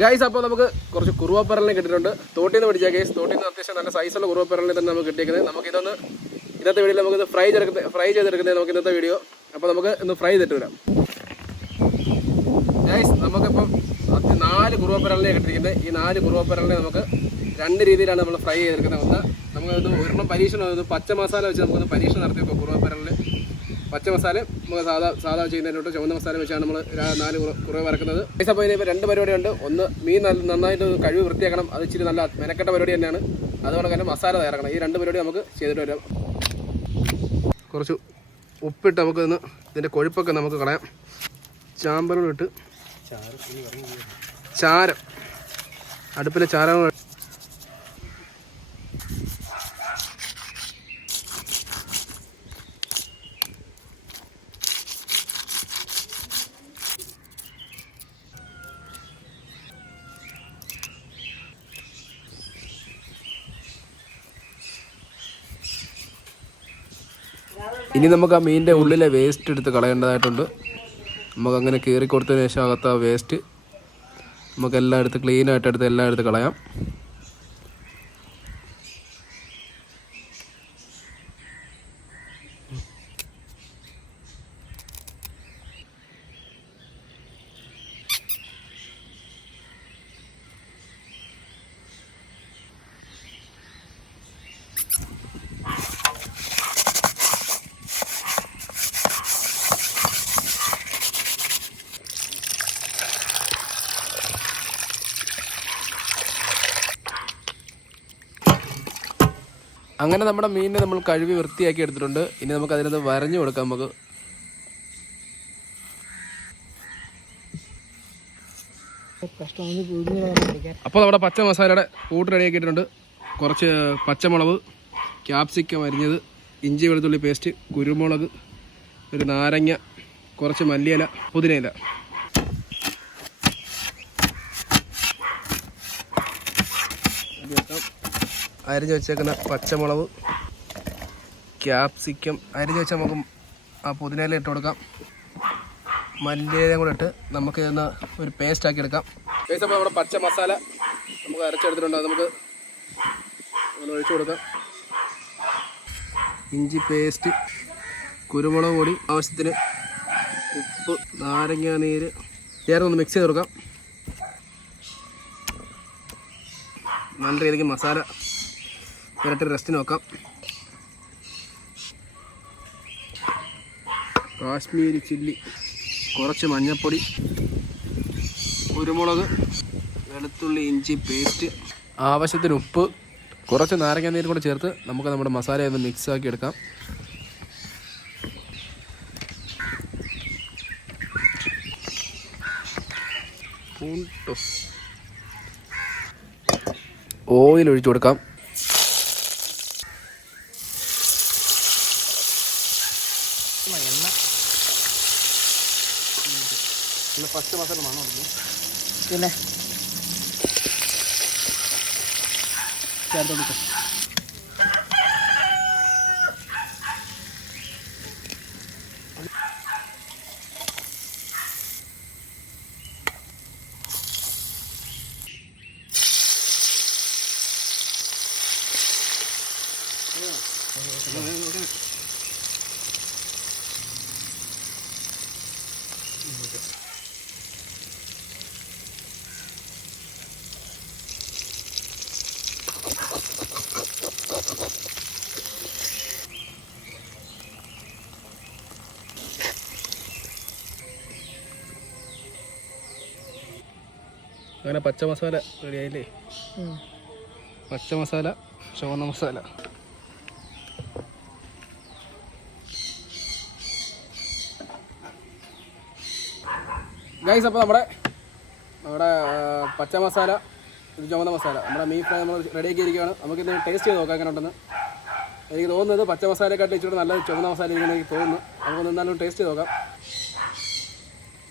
Guys, അപ്പോൾ നമുക്ക് കുറച്ച് കുറുവപ്പരലിനെ കിട്ടിയിട്ടുണ്ട്. തോട്ടിൽ നിന്ന് പിടിച്ച ഗൈസ്. തോട്ടിൽ നിന്ന് അത്യാവശ്യം നല്ല സൈസുള്ള കുറുവപ്പരലിനെ തന്നെ നമുക്ക് കിട്ടിയിരിക്കുന്നത്. നമുക്കിതൊന്ന് ഇന്നത്തെ വീഡിയോയിൽ നമുക്കിത് ഫ്രൈ ചെയ്തെടുക്കുന്നത് നമുക്ക് ഇന്നത്തെ വീഡിയോ. അപ്പോൾ നമുക്ക് ഇന്ന് ഫ്രൈ ചെയ്തിട്ട് വരാം. ഗൈസ്, നമുക്കിപ്പം 4 കുറുവപ്പരലിനെ കിട്ടിയിരിക്കുന്നത്. ഈ 4 കുറുവപ്പരലിനെ നമുക്ക് 2 രീതിയിലാണ് നമ്മൾ ഫ്രൈ ചെയ്തെടുക്കുന്നത്. ഒന്ന് നമുക്കത് ഒരെണ്ണം പരീക്ഷണം പച്ച മസാല വെച്ച് നമുക്കൊന്ന് പരീക്ഷണം നടത്തി വെക്കാം. കുറുവപ്പരലിൽ പച്ച മസാല നമുക്ക് സാധാ ചെയ്യുന്നതിനോട്ട് ചുവന്ന മസാല വെച്ചാണ് നമ്മൾ 4 കുറുവ വറക്കുന്നത്. ഗൈസ്, അപ്പോൾ ഇതിപ്പോൾ 2 പരിപാടിയുണ്ട്. ഒന്ന് മീൻ നന്നായിട്ട് കഴുകി വൃത്തിയാക്കണം. അത് ഇച്ചിരി നല്ല മെനക്കെട്ട പരിപാടി തന്നെയാണ്. അതുപോലെ തന്നെ മസാല തയ്യാറാക്കണം. ഈ 2 പരിപാടി നമുക്ക് ചെയ്തിട്ട് വരാം. കുറച്ച് ഉപ്പിട്ട് നമുക്ക് ഇന്ന് ഇതിൻ്റെ കൊഴുപ്പൊക്കെ നമുക്ക് കളയാം. ചാമ്പലോട് ഇട്ട് ചാരം അടുപ്പിലെ ചാരം ഇനി നമുക്ക് ആ മീനിൻ്റെ ഉള്ളിലെ വേസ്റ്റ് എടുത്ത് കളയേണ്ടതായിട്ടുണ്ട്. നമുക്കങ്ങനെ കീറി കൊടുത്തതിന് ശേഷം അകത്ത് ആ വേസ്റ്റ് നമുക്കെല്ലാം എടുത്ത് ക്ലീനായിട്ട് എല്ലാം എടുത്ത് കളയാം. അങ്ങനെ നമ്മുടെ മീനിനെ നമ്മൾ കഴുകി വൃത്തിയാക്കി എടുത്തിട്ടുണ്ട്. ഇനി നമുക്ക് അതിനകത്ത് വരഞ്ഞു കൊടുക്കാം. നമുക്ക് അപ്പോൾ നമ്മുടെ പച്ച മസാലയുടെ കൂട്ട് റെഡിയാക്കിയിട്ടുണ്ട്. കുറച്ച് പച്ചമുളക്, ക്യാപ്സിക്കം അരിഞ്ഞത്, ഇഞ്ചി വെളുത്തുള്ളി പേസ്റ്റ്, കുരുമുളക്, ഒരു നാരങ്ങ, കുറച്ച് മല്ലിയില, പുതിനയില. അരിഞ്ഞ് വെച്ചേക്കുന്ന പച്ചമുളക്, ക്യാപ്സിക്കം അരിഞ്ഞ് വെച്ചാൽ നമുക്ക് ആ പുതിനയില ഇട്ട് കൊടുക്കാം. മല്ലിയിലയും കൂടെ ഇട്ട് നമുക്ക് ഇന്ന് ഒരു പേസ്റ്റ് ആക്കി എടുക്കാം. പേസ്റ്റ് അപ്പോൾ നമ്മുടെ പച്ച മസാല നമുക്ക് അരച്ചെടുത്തിട്ടുണ്ട്. അത് നമുക്ക് ഒഴിച്ചു കൊടുക്കാം. ഇഞ്ചി പേസ്റ്റ്, കുരുമുളക് പൊടി, ആവശ്യത്തിന് ഉപ്പ്, നാരങ്ങ നീര് ചേർന്നൊന്ന് മിക്സ് ചെയ്ത് കൊടുക്കാം. നല്ല രീതിക്ക് മസാല പുരട്ടി റെസ്റ്റിന് വെക്കാം. കാശ്മീരി ചില്ലി, കുറച്ച് മഞ്ഞൾപ്പൊടി, കുരുമുളക്, വെളുത്തുള്ളി, ഇഞ്ചി പേസ്റ്റ്, ആവശ്യത്തിന് ഉപ്പ്, കുറച്ച് നാരങ്ങ നീര് കൂടെ ചേർത്ത് നമുക്ക് നമ്മുടെ മസാല ഒന്ന് മിക്സ് ആക്കി എടുക്കാം. ഓയിൽ ഒഴിച്ചു കൊടുക്കാം. പച്ച മസാല മണം പിന്നെ ചേർത്ത് കൊടുക്കാം. അങ്ങനെ പച്ച മസാല റെഡിയായില്ലേ? പച്ച മസാല, ചുവന്ന മസാല. ഗൈസ്, അപ്പോൾ നമ്മുടെ പച്ച മസാല, ഇത് ചുവന്ന മസാല, നമ്മുടെ മീൻ ഫ്രൈ നമ്മൾ റെഡിയാക്കിയിരിക്കുകയാണ്. നമുക്കിത് ടേസ്റ്റ് ചെയ്ത് നോക്കാം എങ്ങനെ ഉണ്ടെന്ന്. എനിക്ക് തോന്നുന്നത് പച്ച മസാലയെക്കാട്ടി ഇച്ചിരി നല്ലത് ചുവന്ന മസാല ഇരിക്കുന്ന എനിക്ക് തോന്നുന്നു. നമുക്ക് എന്തായാലും ടേസ്റ്റ് ചെയ്ത് നോക്കാം.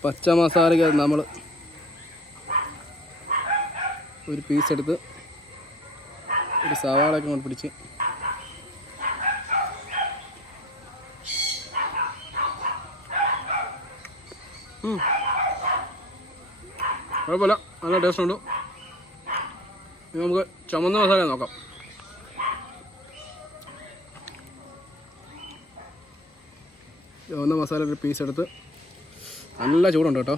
പച്ച മസാലയ്ക്ക് നമ്മൾ ഒരു പീസ് എടുത്ത് ഒരു സവാളയൊക്കെ കൊണ്ട് പിടിച്ച് കുഴപ്പമില്ല, നല്ല ടേസ്റ്റ് ഉണ്ട്. ഇനി നമുക്ക് ചുമന്ന മസാല നോക്കാം. ചുവന്ന മസാല ഒരു പീസ് എടുത്ത്, നല്ല ചൂടുണ്ട് കേട്ടോ,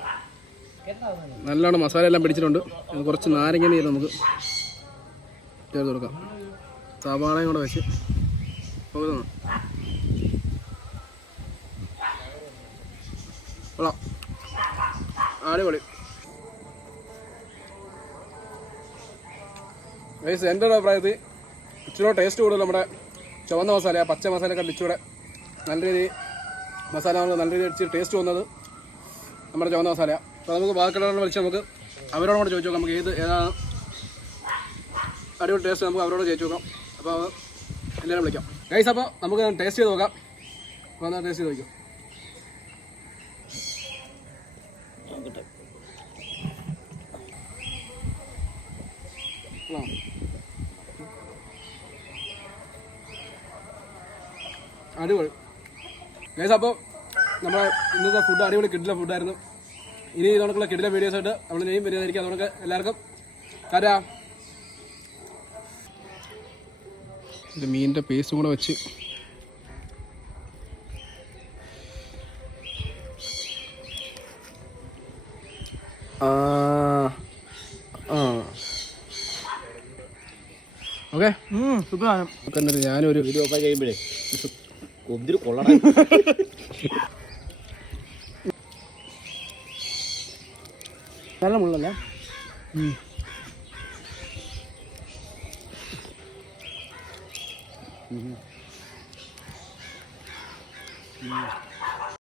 നല്ലോണം മസാല എല്ലാം പിടിച്ചിട്ടുണ്ട്. കുറച്ച് നാരങ്ങ നീര് നമുക്ക് ചേർത്ത് കൊടുക്കാം. സവാളയും കൂടെ വെച്ച് പോകുന്നു. കൊള്ളാം, അടിപൊളി. ഗൈസ്, എൻ്റെ ഒരു അഭിപ്രായത്തിൽ ഇച്ചിരി ടേസ്റ്റ് കൂടുതൽ നമ്മുടെ ചുവന്ന മസാല, പച്ച മസാലയൊക്കെ ഇച്ചിരി നല്ല രീതിയിൽ മസാല നല്ല രീതിയിൽ ഇച്ചിരി ടേസ്റ്റ് വന്നത് നമ്മുടെ ചുവന്ന മസാല. അപ്പോൾ നമുക്ക് ബാക്കിയുള്ളവരോട് വിളിച്ച് നമുക്ക് അവരോട് കൂടെ ചോദിച്ചു നോക്കാം, നമുക്ക് ഏതാണ് അടിപൊളി ടേസ്റ്റ് നമുക്ക് അവരോട് ചോദിച്ചു നോക്കാം. അപ്പോൾ എല്ലാവരും വിളിക്കാം ഗൈസ്. അപ്പോൾ നമുക്ക് ടേസ്റ്റ് ചെയ്ത് നോക്കാം. അപ്പോൾ എന്നാൽ ടേസ്റ്റ് ചെയ്ത് നോക്കാം. അടിപൊളി ഗൈസ്. അപ്പോൾ നമ്മുടെ ഇന്നത്തെ ഫുഡ് അടിപൊളി കിടില ഫുഡായിരുന്നു. ഇനി ഇതോടൊക്കെയുള്ള കിടില വീഡിയോസായിട്ട് നമ്മൾ നെയ്യും വരുന്നതായിരിക്കും. അതുകൊണ്ട് എല്ലാവർക്കും തരാം. ഇത് മീനിൻ്റെ പേസ്റ്റും കൂടെ വെച്ച് ഓക്കെ സൂപ്പറാണ്. ഞാനൊരു വീഡിയോ ഓഫ് കഴിയുമ്പോഴേ കൊന്തിരി കൊള്ളണം. നല്ല മുള്ളല്ലേ?